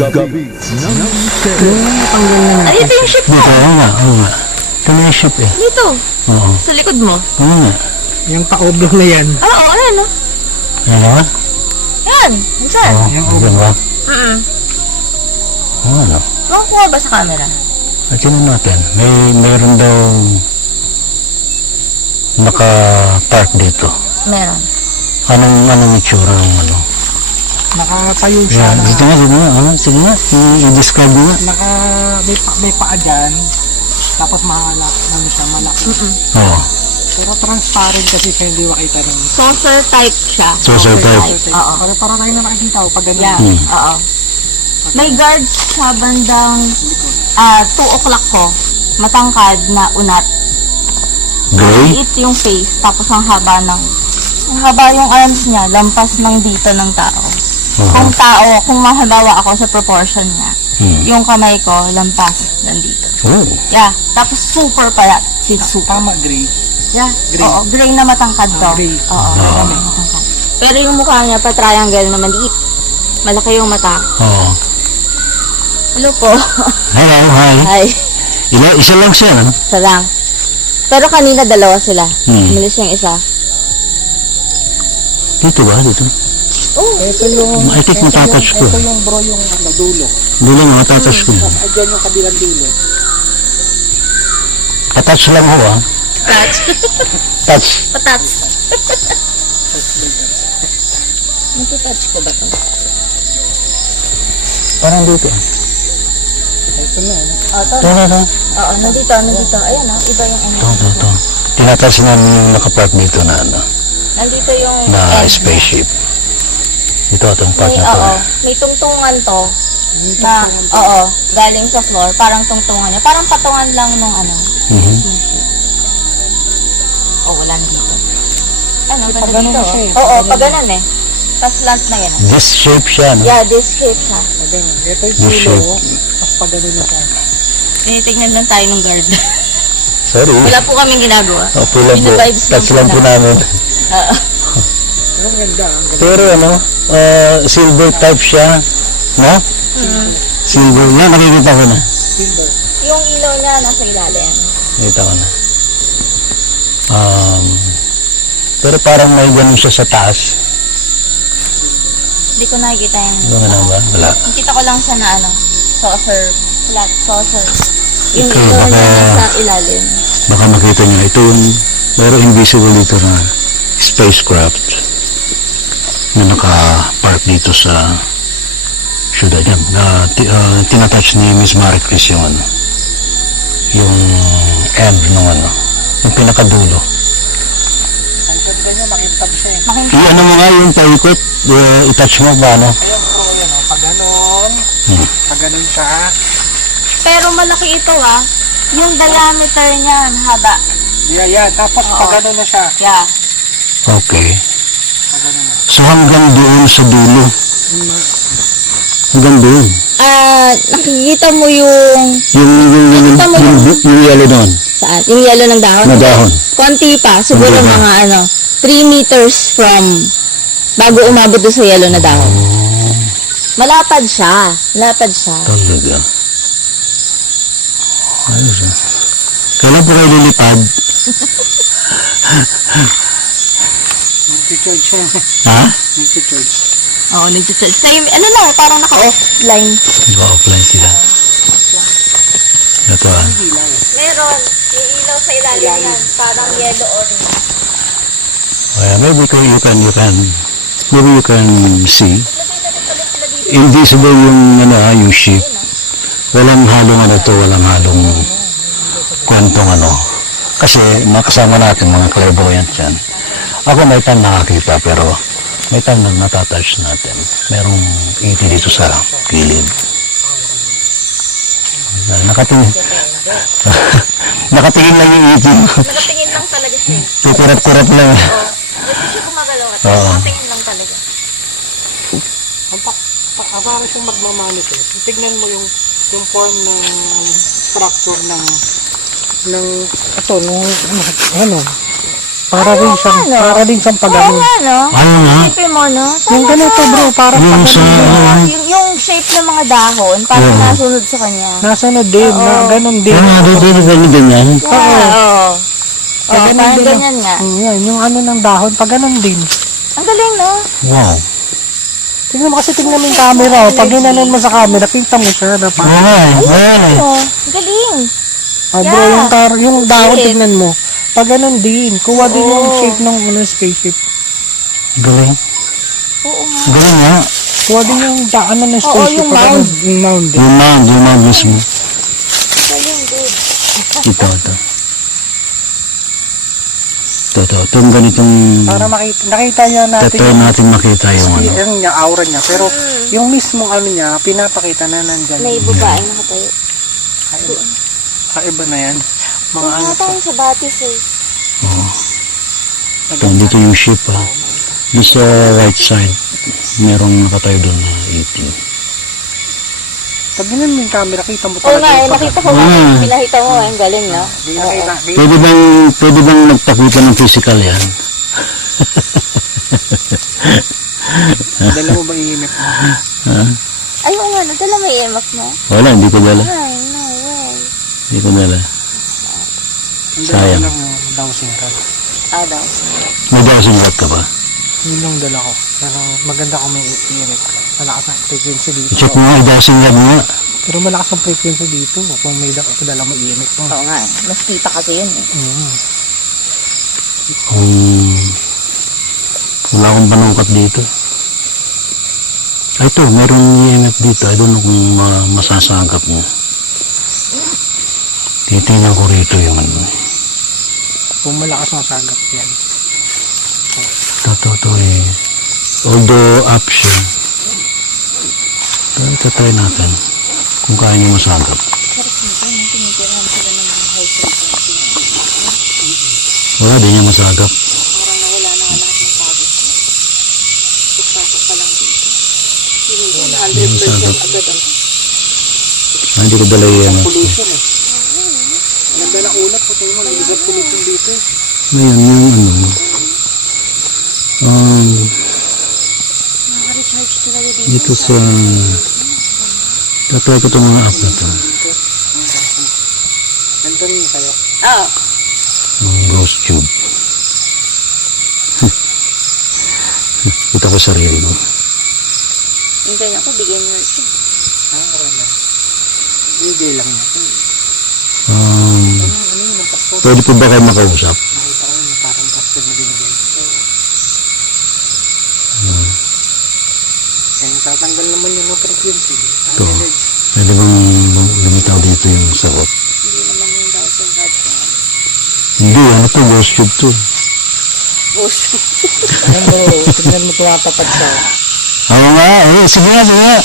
Gabi ng Ay, ito yung ship mo. Dito, oo nga, oo nga. Ito na yung ship eh. Dito. Oo. Sa likod mo. Oo nga. Yung pa-oblong na yan. Oo, ayan o. Ano ba? Yan. Saan? Oo, yan ba? Oo, ano? Makukuha ba sa camera? At yun natin, mayroon daw naka-park dito. Meron. Anong itsura ng ano? Nakatayo siya. Yan, dito nga, dito nga. Ah, sige nga, i-describe mo nga. May paa dyan. Tapos ano siya, malaki. Oo. Pero transparent kasi siya, hindi makita ng... Saucer type siya. Saucer type. Oo. Para tayo na nakikita ko pag gano'n. Yeah. Oo. May guards siya bandang 2 o'clock ko. Matangkad na unat. Gray? Maliit yung face. Tapos ang haba yung arms niya. Lampas ng dito ng tao. Kung kung mahabawa ako sa proportion niya, yung kamay ko, lampas nandito. Oh. Yeah. Tapos super payat. Super. Tama, gray. Yeah. Gray. Oo, gray na matangkad to. Gray. Oo, gray na matangkad. Pero yung mukha niya, pa-triangle na maliit. Malaki yung mata. Oo. Hello po. Hello, hi. Hi. Isa lang siya, no? Isa lang. Pero kanina dalawa sila. Umalis yung isa. Dito ba? Dito? Oh, Ito yung... I think matatouch ko. Ito yung bro, yung dulo. Dulo nga, matatouch ko. Ayan yung kabilang dulo. Patouch lang ho, ah. touch. Touch. Patats. Matitouch ko ba ito? Parang dito, ah. Ito na. Ito. Oo, nandito. Ayan na, iba yung ano. Ito. Tinatouch namin yung nakapark dito na ano, Nandito yung na end. spaceship. Ito, itong part May, na to. oo, may tungtungan to. Na, oo, galing sa floor. Parang tungtungan niya. Parang patungan lang nung ano. Mhm. Oh, wala na dito. Ano, Pag ganda ganun dito. siya eh. Oo, pag ganun eh. Tapos slant na yan. This shape siya, no? Yeah, this shape siya. Ganun. Ito yung This shape. dulo. Tapos pag gano'n na siya. Tinitignan lang tayo ng guard. Sorry. Wala po kaming ginagawa. Okay lang po. Binavibes lang Touch po lang po namin. namin. Oo. Ang ganda. Pero ano, silver type siya, no? Silver. Yan, nakikita ko na. Silver. Yung ilaw niya nasa ilalim. Nakita ko na. Pero parang may ganun siya sa taas. Hindi ko nakikita yung... Ano nga ba? Wala. Nakita ko lang siya na ano, saucer, flat saucer. Yung Okay, ilaw niya baka- nasa ilalim. Baka makita niyo. Ito yung pero invisible dito na spacecraft na naka-park dito sa syudad yan. Tinatouch ni Miss Marie Chris yung ano, yung end ng ano, yung pinakadulo. Ang ganda niya, makintab siya eh. I-ano mo nga yung paikot, i-touch mo ba, ano? Ayan bro, yan o. Pag gano'n. Pag gano'n siya. Pero malaki ito ah. Yung diameter niya, haba. Yan. Tapos pag gano'n na siya. Yeah. Okay. Pag gano'n na. So hanggang doon sa dulo. Hanggang doon. Nakikita mo yung... Nakita mo Yung yellow doon. Saan? Yung yellow ng dahon? Na dahon. Konti pa. Siguro Konti pa. mga 3 meters from bago umabot doon sa yellow na dahon. Malapad siya. Talaga. Ayos ah. Kailan po kayo lilipad? Nag-charge siya. Ha? Nag-charge. Oo, nag-charge. Ano na, parang naka-offline. Naka-offline sila. Ito ah. Meron. Yung ilaw sa ilalim yan. Parang yellow-orange. Maybe you can see. Invisible yung ano yung ship. Walang halong ano to, walang halong kwentong ano. Kasi makasama natin mga clairvoyant yan. Ako may time nakakita pero may time na natatouch natin. Merong iti dito sa kilid. Nakatingin. Nakatingin lang yung iti. Nakatingin lang talaga siya. Kukurap-kurap lang. Hindi siya gumagalaw at nakatingin lang talaga. Para siyang magmamanifest. Tignan mo yung form ng structure ng ito, ano, Para rin siyang, ano? para rin siyang Oo pagano. nga, no? Ano nga? Isipin mo, no? Yung ganito bro, para Yung sa, Yung shape ng mga dahon, parang Oo. nasunod sa kanya. nasunod din, na ganun din. ano nga, dito ganyan. Yeah, oo. Oo, ganun parang din ganyan nga. Yan, yung ano ng dahon, pag ganun din. Ang galing, no? Wow. Tingnan mo kasi, tingnan mo yung camera. Pag ginanon mo sa camera, kita mo siya. Na Oo parang, nga eh. Oo. Oo, galing. bro, Yeah. yung dahon, Shape. tignan mo. Pag ganun din, kuha din yung Oo. shape ng spaceship. Galing. Oo nga. Galing nga. Kuha din yung ano ng spaceship. yung pag mound. ganun, yung mound din. Yung mound mismo. Galing, dude. Ito. Itong ganitong, Para nakita niya natin totoo natin makita yung ano. yung niya, aura niya. Pero yung mismong ano niya, pinapakita na nandyan. May babae nakatayo. Iba na yan. Mga Yung ano nga tayo sa batis eh. Oo. Ito, dito yung ship ah. Doon sa right side, merong nakatayo doon na 18. Pag ganun mo yung camera, kita mo Oo talaga. nga, eh, yung nakita ko Ah. nga. Pinakita mo, ang galing, no? Di nakita. Pwede bang nagpakita ng physical yan? Dala mo ba iimip mo? Ha? Ay, oo nga, nadala may emak mo. Wala, hindi ko dala. Ay, no way. Hindi ko dala. Ang Sayang. dala ko lang dowsing rod. Ah, daw. May dosing rod ka ba? Yun lang dala ko. Pero maganda kung may iimip. Malakas ang frequency dito. I-check mo nga, i-dosing rod mo nga. Pero malakas ang frequency dito. Kung may dala mo iimip mo. Oo nga, eh. Mas kita kasi yun eh. Wala akong panungkat dito. Ay, ito, mayroong EMF dito. I don't know kung masasagap mo. Titingnan ko rito yung ano. Kung malakas ang sagap yan. Ito eh. Although up siya. Ito try natin. Kung kaya niyo masagap. Wala, di niya masagap. Parang nawala na lahat ng pagod ko. Pagpasok pa lang dito. Di niya masagap. Agad ang Hindi ko dala yung EMF. Pollution eh. Ang dala ulat po tayo mo. Nag-isap pollution dito eh. Ngayon, yung ano. Nakaka-recharge talaga dito. Dito sa... Tatry ko itong mga app na to. Nandun yun kayo. Oo. Ghost tube. Kita ko sarili ko. Yung ganyan ko, bigyan nyo ito. Hindi lang yan. Pwede po ba kayo makausap? Nakita ko yun. Parang pastor na binigay. Kaya tatanggal naman yung frequency. Ito. Pwede bang lumitaw dito yung sagot? Hindi naman yung dowsing rod ko. Hindi, ano to? Ghost tube to. Ghost. Ayan bro, tignan mo tumatapat siya. Oo nga, sige nga, sige nga.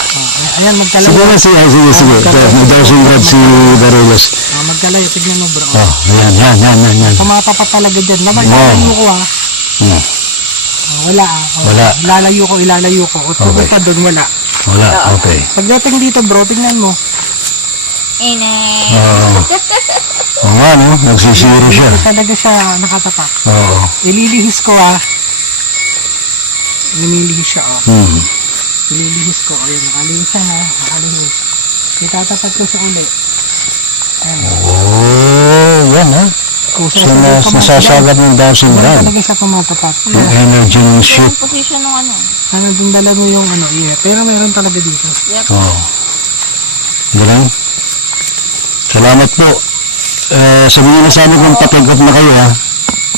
Ayan, magkalayo. Sige nga, sige. Ito, may dosing rod si Darulas. Magkalayo, tignan mo bro. Oh, yan. Tumatapat talaga dyan. Wow. Lalayo ko ah. Hmm. Wala ah. Wala. Ilalayo ko. O tuloy Okay. ka doon, wala. Wala, okay. Pagdating dito bro, tignan mo. Ine. Oo nga, no? Nagsisiro siya. Hindi talaga siya nakatapat. Oo. Ililihis ko ah. Nililihis siya ah. Ililihis ko. Ayun, nakalihis siya na. Nakalihis. Itatapat ko siya uli. Ayan. Oh, yan ha. So, nasasagap ng dosing Wala rod. talaga siya tumatapat. Yung energy ng ship. Yung position ng ano. Sana dun dala mo yung ano, ingat. Pero meron talaga dito. Oo. Galing. Salamat po. Sabihin na sa amin kung pa-take off na kayo ha.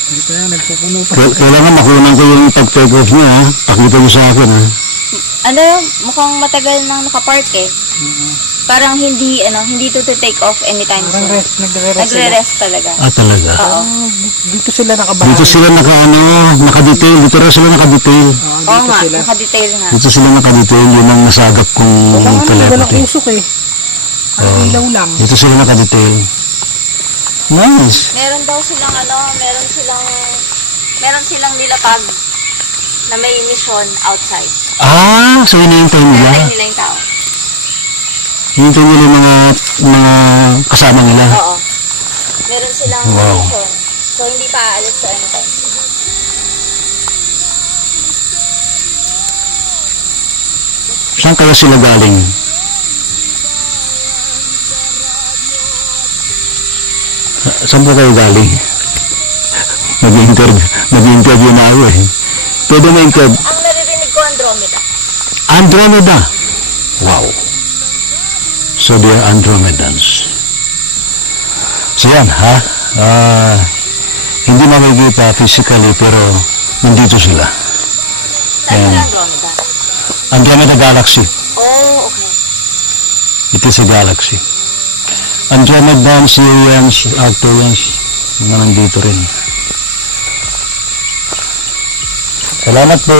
Dito yan, nagpupuno pa. Kailangan makunan ko yung pag-take off niya ha. Pakita niyo sa akin ha. Ano, mukhang matagal nang nakapark eh. Parang hindi to take off anytime Parang soon. rest, nagre-rest sila. Nagre-rest talaga. Ah, talaga. Oo. Dito sila nakabahan. Dito sila naka-detail. Dito rin sila naka-detail. Oo Dito nga, sila. naka-detail nga. Dito sila naka-detail. Yun ang nasagap kong Walang telepathy. usok eh. Ang ilaw lang. Dito sila naka-detail. Nice. Meron daw silang meron silang nilatag na may mission outside. Ah, so hinihintay nila. Hinihintay nila yung tao. Hinihintay nila yung mga kasama nila. Oo. Meron silang Wow. mission. So, hindi pa aalis sa anytime. Saan kaya sila galing? Saan po kayo galing? Nag-interview na ako eh. Pwede na interview. Ang naririnig ko, Andromeda. Andromeda! Wow. So they are Andromedans. So yan, ha? Hindi makikita physically pero nandito sila. Saan And yung Andromeda? Andromeda Galaxy. Oh, okay. It is a galaxy. Andromedans, Urians, Arcturians, mga nandito rin. Salamat po.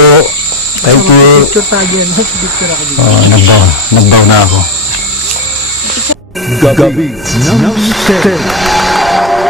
Thank you. Picture tayo yan. Picture ako dito. Nagbaw na ako. Gabi ng Mister.